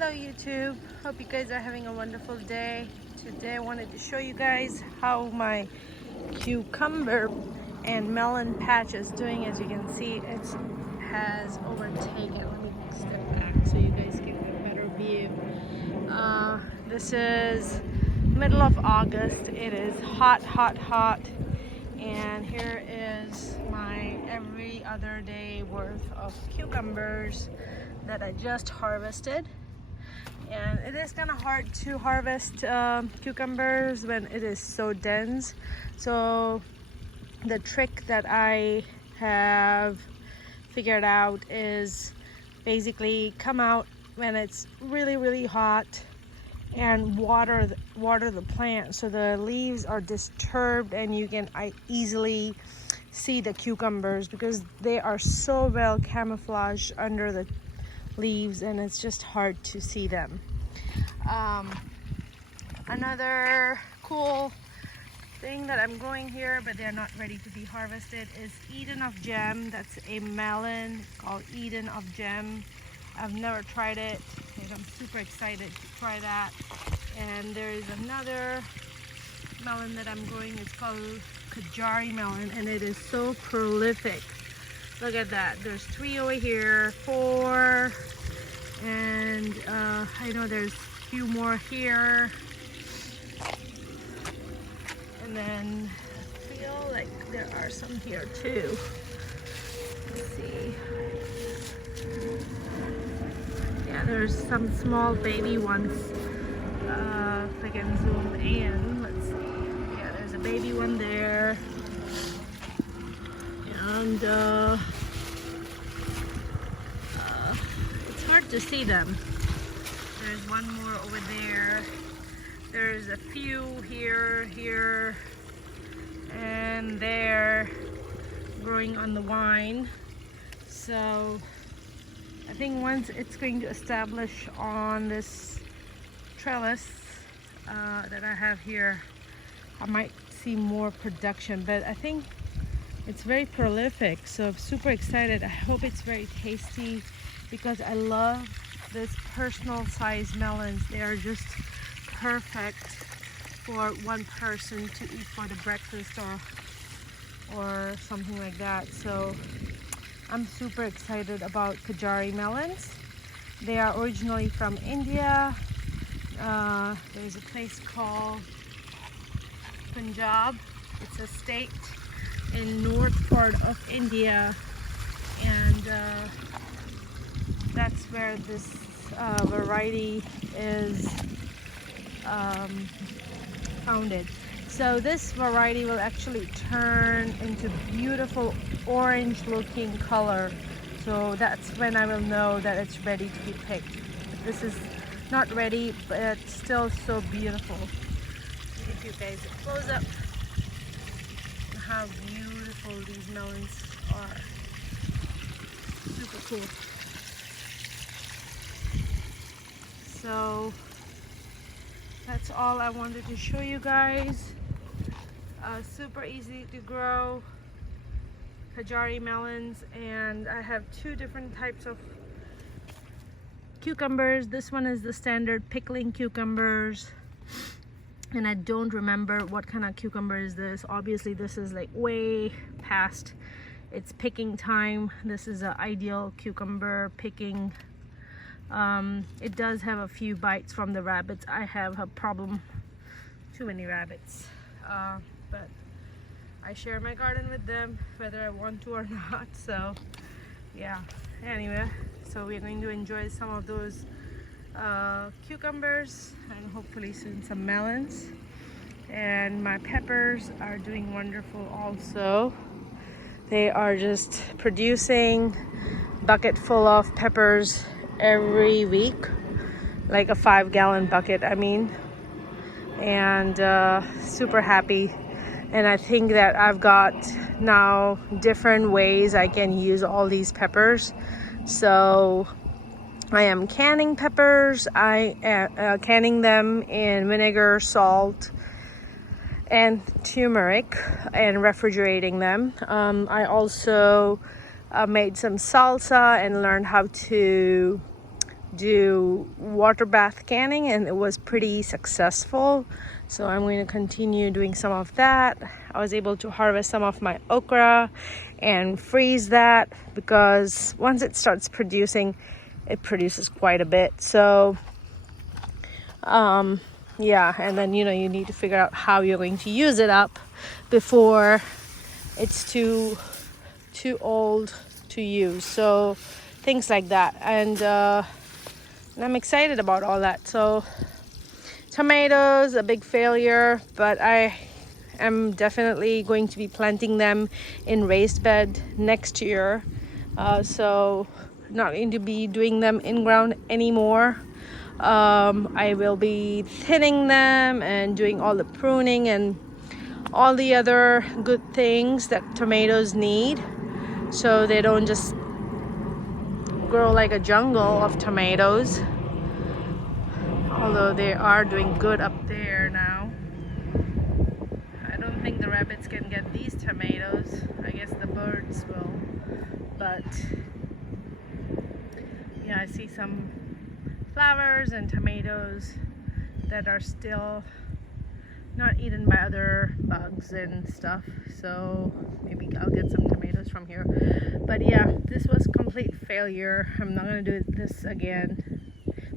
Hello YouTube, hope you guys are having a wonderful day. Today I wanted to show you guys how my cucumber and melon patch is doing. As you can see, it has overtaken. Let me step back so you guys get a better view. This is middle of August. It is hot, and here is my every other day worth of cucumbers that I just harvested. And it is kind of hard to harvest cucumbers when it is so dense. So the trick that I have figured out is basically come out when it's really hot and water the plant so the leaves are disturbed and you can easily see the cucumbers because they are so well camouflaged under the leaves and it's just hard to see them. Another cool thing that I'm growing here but they're not ready to be harvested is Eden of Gem. That's a melon called Eden of Gem. I've never tried it and I'm super excited to try that. And there is another melon that I'm growing. It's called Kajari Melon and it is so prolific. Look at that. There's 3 over here, 4, and I know there's a few more here. And then I feel like there are some here too. Let's see. Yeah, there's some small baby ones. If I can zoom in, let's see. Yeah, there's a baby one there. And it's hard to see them. There's one more over there. There's a few here, and there growing on the vine. So I think once it's going to establish on this trellis that I have here, I might see more production, but I think it's very prolific, so I'm super excited. I hope it's very tasty because I love this personal size melons. They are just perfect for one person to eat for the breakfast or something like that. So I'm super excited about Kajari melons. They are originally from India. There's a place called Punjab. It's a state in north part of India, and that's where this variety is founded. So this variety will actually turn into beautiful orange looking color, so that's when I will know that it's ready to be picked. This is not ready, but it's still so beautiful. Give you guys a close up how beautiful these melons are. Super cool. So that's all I wanted to show you guys. Super easy to grow Kajari melons, and I have 2 different types of cucumbers. This one is the standard pickling cucumbers, and I don't remember what kind of cucumber is this. Obviously this is like way past its picking time. This is an ideal cucumber picking. It does have a few bites from the rabbits. I have a problem, too many rabbits, but I share my garden with them whether I want to or not. So yeah, anyway, so we're going to enjoy some of those cucumbers and hopefully soon some melons. And my peppers are doing wonderful also. They are just producing bucket full of peppers every week, like a 5-gallon bucket, I mean, and super happy. And I think that I've got now different ways I can use all these peppers. So I am canning peppers. I am canning them in vinegar, salt, and turmeric, and refrigerating them. I also made some salsa and learned how to do water bath canning, and it was pretty successful. So I'm going to continue doing some of that. I was able to harvest some of my okra and freeze that, because once it starts producing, it produces quite a bit. So yeah, and then you need to figure out how you're going to use it up before it's too old to use. So things like that, and I'm excited about all that. So tomatoes, a big failure, but I am definitely going to be planting them in raised bed next year. So not going to be doing them in ground anymore. I will be thinning them and doing all the pruning and all the other good things that tomatoes need, so they don't just grow like a jungle of tomatoes. Although they are doing good up there now. I don't think the rabbits can get these tomatoes. I guess the birds will. But yeah, I see some flowers and tomatoes that are still not eaten by other bugs and stuff. So maybe I'll get some tomatoes from here. But yeah, this was complete failure. I'm not gonna do this again.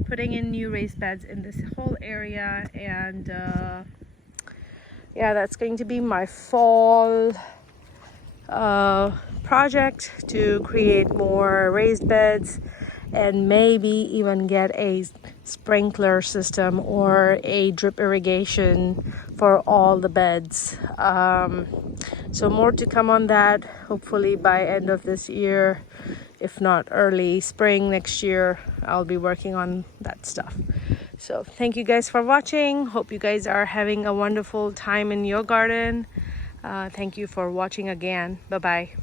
Putting in new raised beds in this whole area, and yeah, that's going to be my fall project, to create more raised beds and maybe even get a sprinkler system or a drip irrigation for all the beds. So more to come on that, hopefully by end of this year. If not early spring next year, I'll be working on that stuff. So thank you guys for watching. Hope you guys are having a wonderful time in your garden. Thank you for watching again. Bye-bye.